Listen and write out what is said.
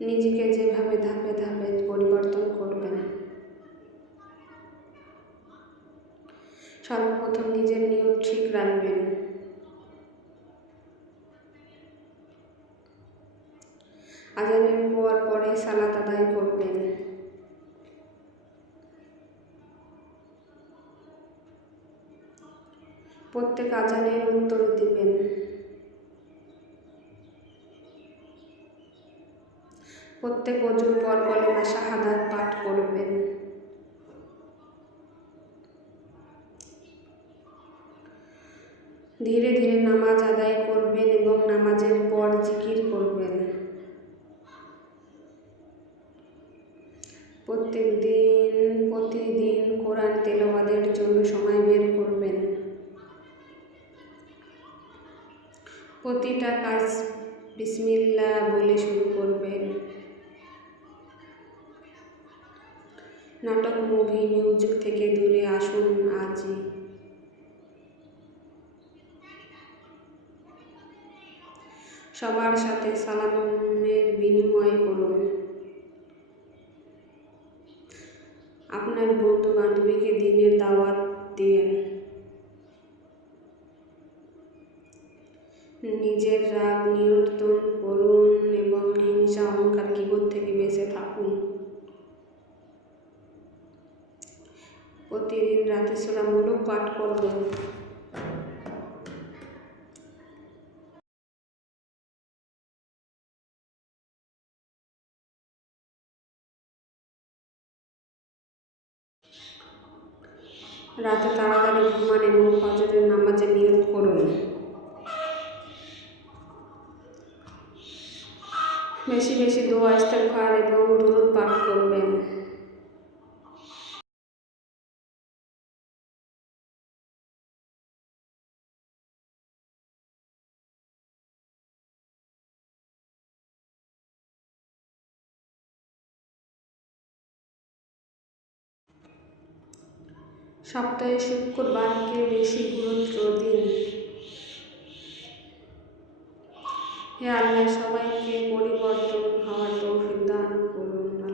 নিজেকে যেভাবে ধাপে ধাপে পরিবর্তন করবেন। সর্বপ্রথম নিজের নিয়ত ঠিক রাখবেন। আজানের পরে সালাত আদায় করবেন। প্রত্যেক আজানের উত্তর দিবেন। প্রত্যেক ওযুর পর কলেমা শাহাদাত পাঠ করবেন। ধীরে ধীরে নামাজ আদায় করবেন এবং নামাজের পর জিকির করবেন। প্রতিদিন কোরআন তেলাওয়াতের জন্য সময় বের করবেন। প্রতিটা কাজ বিসমিল্লাহ বলে শুরু করবেন। নাটক, মুভি, মিউজিক থেকে দূরে আসুন আজই। সবার সাথে সালামের বিনিময় করুন। আপনার বন্ধু বান্ধবীকে দিনের দাওয়াত দিন। নিজের রাগ নিয়ন্ত্রণ করুন এবং হিংসা, অহংকার, কিবত থেকে বেঁচে থাকুন। প্রতিদিন রাতে সূরা মুলক পাঠ করবেন। রাতে তাড়াতাড়ি ঘুমান এবং ফজরের নামাজে নিয়ত করুন। বেশি বেশি দোয়া, ইস্তেগফার এবং দুরূদ পাঠ করবেন। সপ্তাহে শুক্রবারকে বেশি গুরুত্ব দিন। হে আল্লাহ, সবাইকে পরিবর্তন হওয়ার তৌফিক দান করুন।